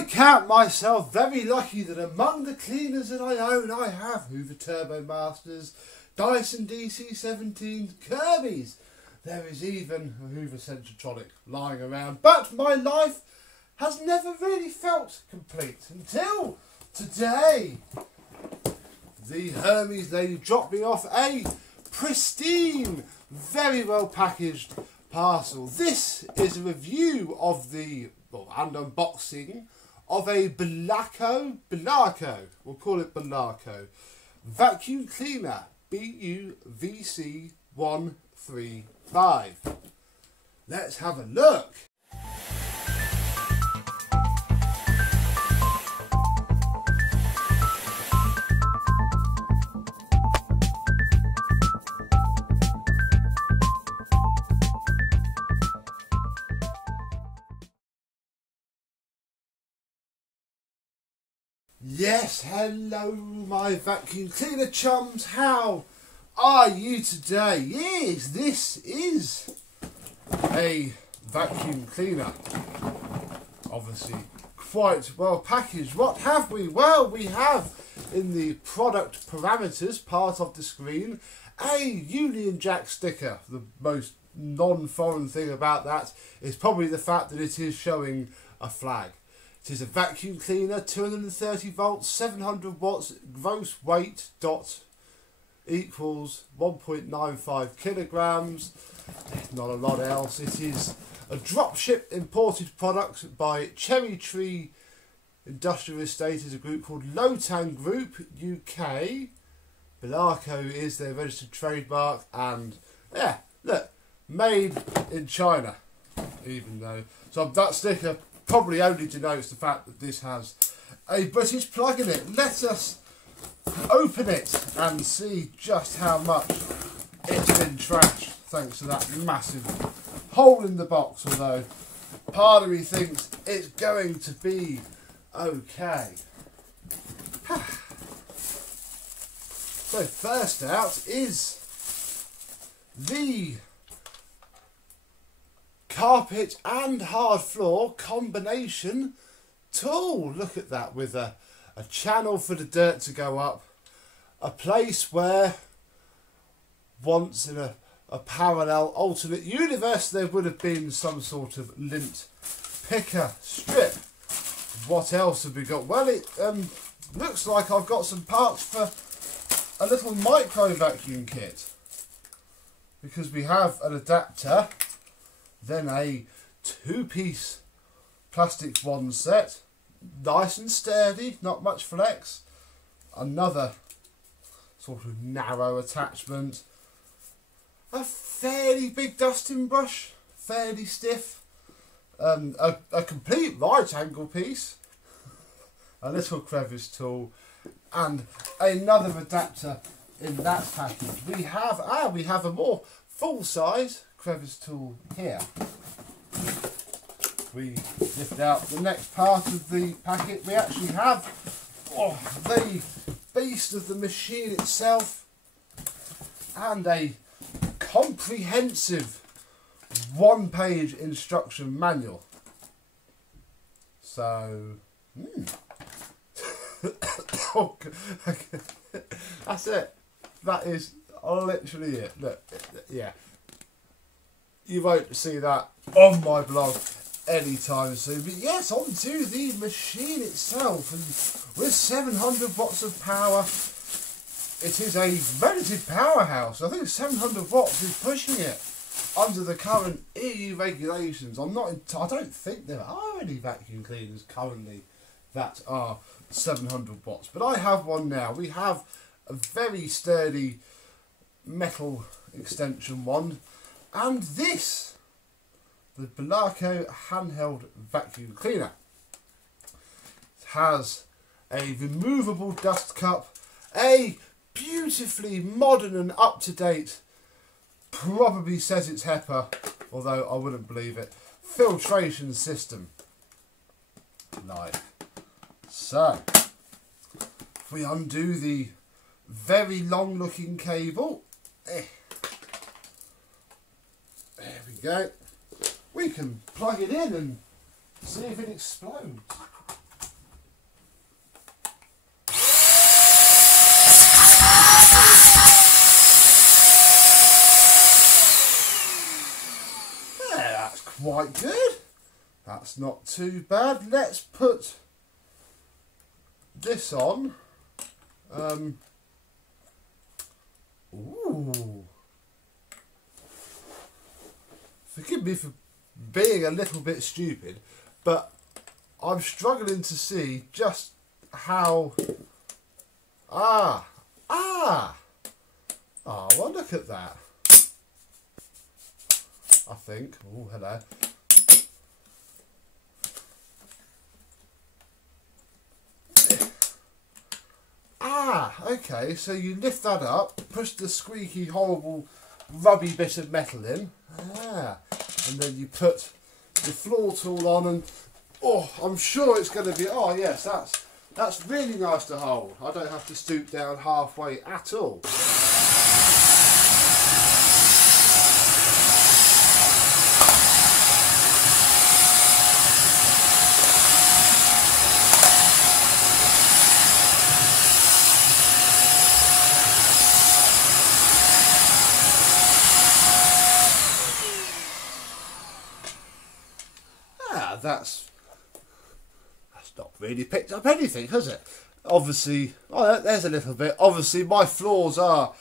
I count myself very lucky that among the cleaners that I own, I have Hoover Turbo Masters, Dyson DC-17s, Kirby's. There is even a Hoover Centritronic lying around. But my life has never really felt complete until today. The Hermes lady dropped me off a pristine, very well packaged parcel. This is a review of and unboxing of a Belaco, we'll call it Belaco, vacuum cleaner, BUVC135. Let's have a look. Yes, hello my vacuum cleaner chums, how are you today? Yes, this is a vacuum cleaner, obviously quite well packaged. What have we? Well, we have in the product parameters part of the screen a Union Jack sticker. The most non-foreign thing about that is probably the fact that it is showing a flag. It is a vacuum cleaner, 230 volts, 700 watts, gross weight equals 1.95 kilograms. Not a lot else. It is a dropship imported product by Cherry Tree Industrial Estate. Is a group called Lotan Group UK. Belaco is their registered trademark, and yeah, look, made in China. Even though, so that sticker probably only denotes the fact that this has a British plug in it. Let us open it and see just how much it's been trashed thanks to that massive hole in the box, although part of me thinks it's going to be okay. So first out is the carpet and hard floor combination tool. Look at that, with a channel for the dirt to go up, a place where once in a parallel alternate universe there would have been some sort of lint picker strip. What else have we got? Well, it looks like I've got some parts for a little micro vacuum kit, because we have an adapter, then a two-piece plastic wand set, nice and sturdy, not much flex, another sort of narrow attachment, a fairly big dusting brush, fairly stiff, a complete right angle piece, a little crevice tool, and another adapter in that package. We have a more full-size crevice tool here. We lift out the next part of the packet. We actually have the beast of the machine itself and a comprehensive one-page instruction manual. So that's it. That is literally it. Look, yeah. You won't see that on my blog anytime soon. But yes, on to the machine itself. And with 700 watts of power, it is a relative powerhouse. I think 700 watts is pushing it under the current EU regulations. I don't think there are any vacuum cleaners currently that are 700 watts. But I have one now. We have a very sturdy metal extension wand. And this, the Belaco handheld vacuum cleaner, has a removable dust cup, a beautifully modern and up-to-date, probably says it's HEPA, although I wouldn't believe it, filtration system. Like so. If we undo the very long looking cable, there we go, we can plug it in and see if it explodes. quite good. That's not too bad. Let's put this on. Ooh. Forgive me for being a little bit stupid, but I'm struggling to see just how... Oh, well, look at that. I think. Oh, hello. Okay, so you lift that up, push the squeaky, horrible, rubby bit of metal in. And then you put the floor tool on and, oh, I'm sure it's going to be, oh yes, that's really nice to hold. I don't have to stoop down halfway at all. That's not really picked up anything, has it? Obviously, oh, there's a little bit. Obviously, my floors are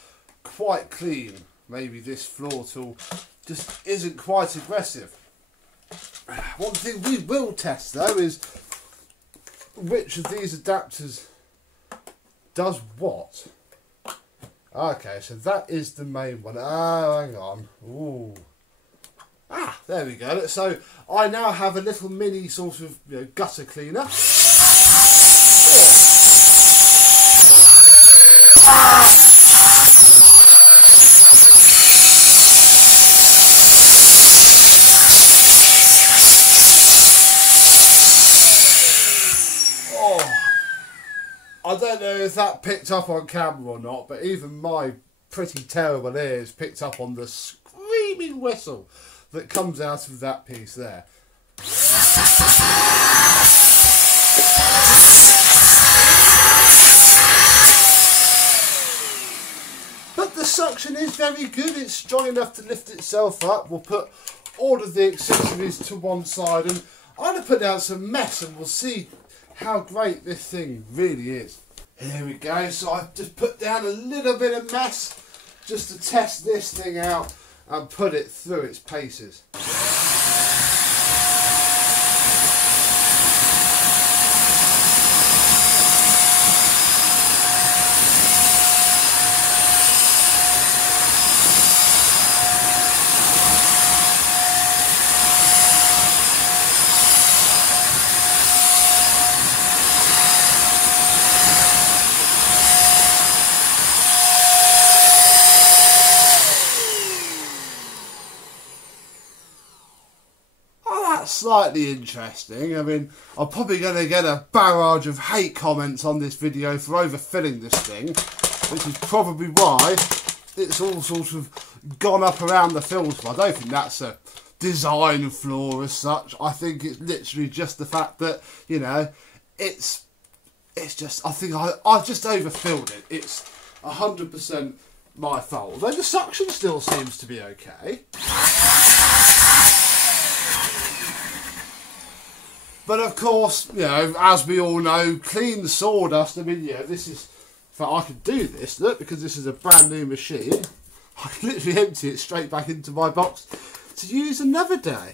quite clean. Maybe this floor tool just isn't quite aggressive. One thing we will test, though, is which of these adapters does what. Okay, so that is the main one. Oh, hang on. Ooh. There we go. So I now have a little mini sort of gutter cleaner. I don't know if that picked up on camera or not, but even my pretty terrible ears picked up on the screaming whistle that comes out of that piece there. But the suction is very good. It's strong enough to lift itself up. We'll put all of the accessories to one side, and I'm going to put down some mess and we'll see how great this thing really is. Here we go. So I've just put down a little bit of mess just to test this thing out and put it through its paces. Slightly interesting. I mean, I'm probably going to get a barrage of hate comments on this video for overfilling this thing, which is probably why it's all sort of gone up around the filter. I don't think that's a design flaw as such. I think it's literally just the fact that, you know, it's just, I think I've just overfilled it. It's 100% my fault. Although the suction still seems to be okay. But of course, you know, as we all know, clean sawdust. I mean, yeah, this is. In fact, I could do this, look, because this is a brand new machine. I can literally empty it straight back into my box to use another day.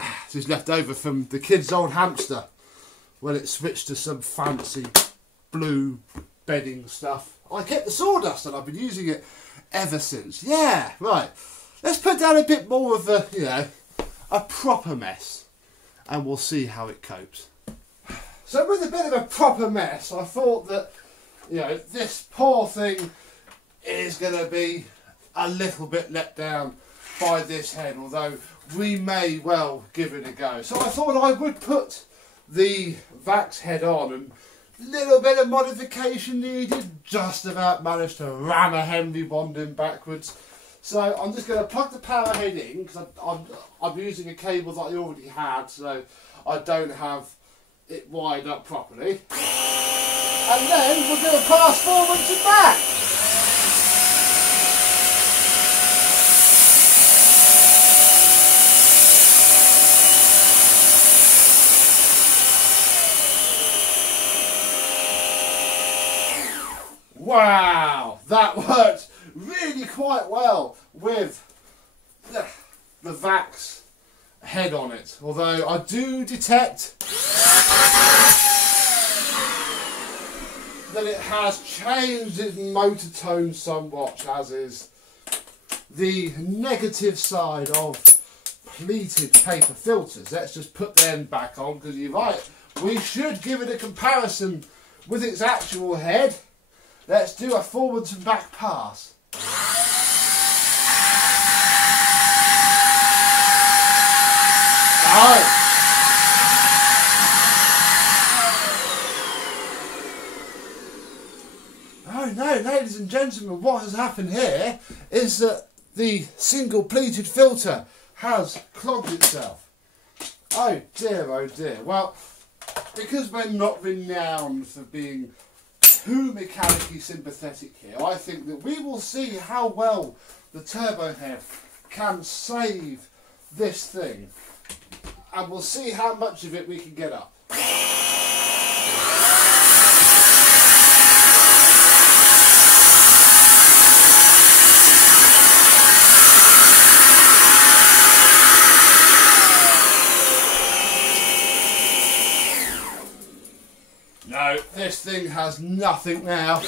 This is left over from the kids' old hamster when it switched to some fancy blue bedding stuff. I kept the sawdust and I've been using it ever since. Yeah, right. Let's put down a bit more of a, you know, a proper mess, and we'll see how it copes. So with a bit of a proper mess, I thought that, you know, this poor thing is going to be a little bit let down by this head, although we may well give it a go. So I thought I would put the VAX head on, and a little bit of modification needed, just about managed to ram a Henry Bond in backwards. So I'm just going to plug the power head in, because I'm using a cable that I already had, so I don't have it wired up properly. And then we'll do a pass forwards and back. Wow, that worked really quite well with the VAX head on it. Although I do detect that it has changed its motor tone somewhat, as is the negative side of pleated paper filters. Let's just put them back on, because you're right, we should give it a comparison with its actual head. Let's do a forwards and back pass. Oh. Oh no, ladies and gentlemen, what has happened here is that the single pleated filter has clogged itself. Oh dear, oh dear. Well, because we're not renowned for being too mechanically sympathetic here, I think that we will see how well the turbo head can save this thing, and we'll see how much of it we can get up. No, this thing has nothing now.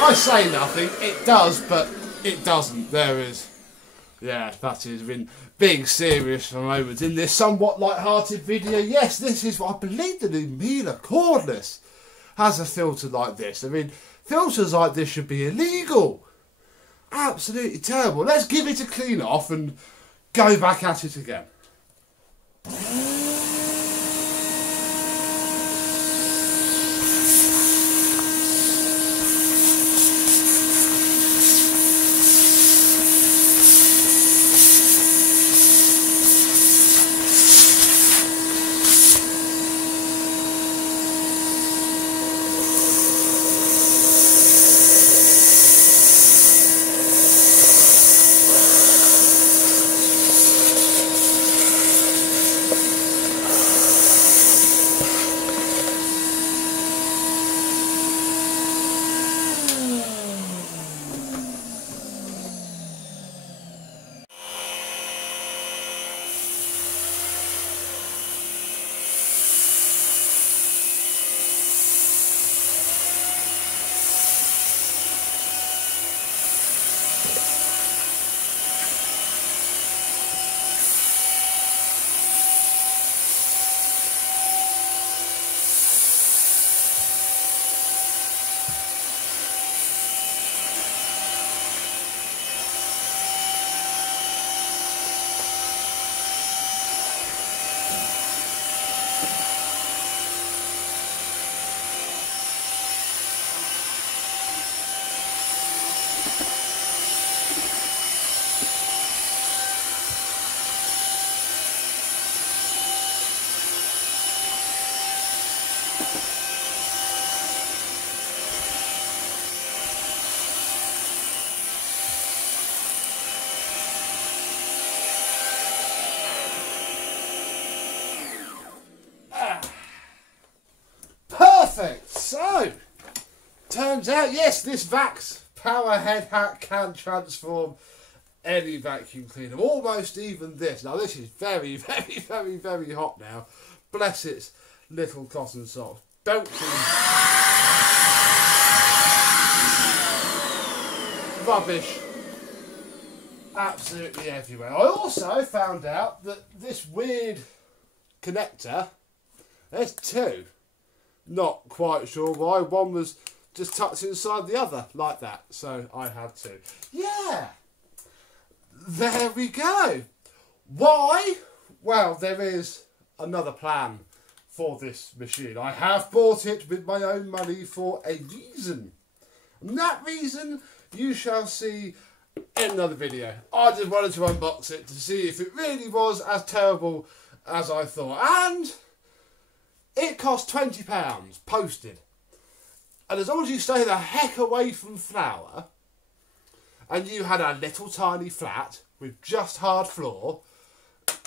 I say nothing, it does, but it doesn't. There is. Yeah, that is being serious for a moment in this somewhat light-hearted video. Yes, this is what I believe the new Miele cordless has a filter like this. I mean, filters like this should be illegal. Absolutely terrible. Let's give it a clean off and go back at it again. So, turns out, yes, this VAX power head hack can transform any vacuum cleaner, almost even this. Now, this is very, very, very, very hot now. Bless its little cotton socks. Belching rubbish absolutely everywhere. I also found out that this weird connector, there's two. Not quite sure why. One was just tucked inside the other, like that. So I had to. Yeah! There we go. Why? Well, there is another plan for this machine. I have bought it with my own money for a reason. And that reason you shall see in another video. I just wanted to unbox it to see if it really was as terrible as I thought. And it cost £20 posted. And as long as you stay the heck away from flour, and you had a little tiny flat with just hard floor,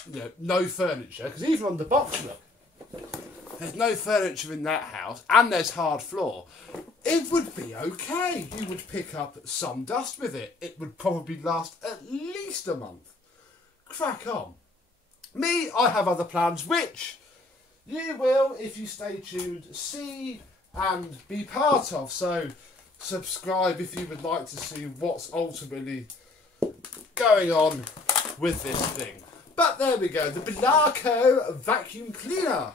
you know, no furniture, because even on the box, look, there's no furniture in that house, and there's hard floor, it would be okay. You would pick up some dust with it. It would probably last at least a month. Crack on. Me, I have other plans, which you will, if you stay tuned, see and be part of. So subscribe if you would like to see what's ultimately going on with this thing. But there we go, the Belaco vacuum cleaner.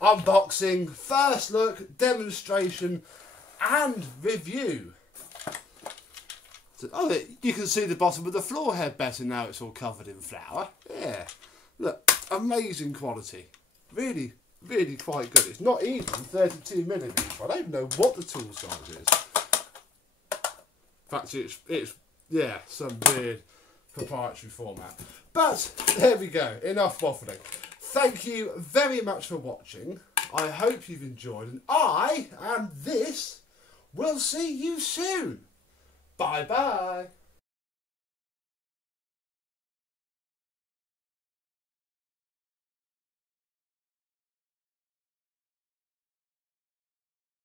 Unboxing, first look, demonstration and review. So, oh, you can see the bottom of the floor head better now it's all covered in flour. Yeah, look, amazing quality. Really, really quite good. It's not even 32mm. I don't even know what the tool size is. In fact, it's yeah, some weird proprietary format. But there we go, enough waffling. Thank you very much for watching. I hope you've enjoyed, and I and this will see you soon. Bye bye.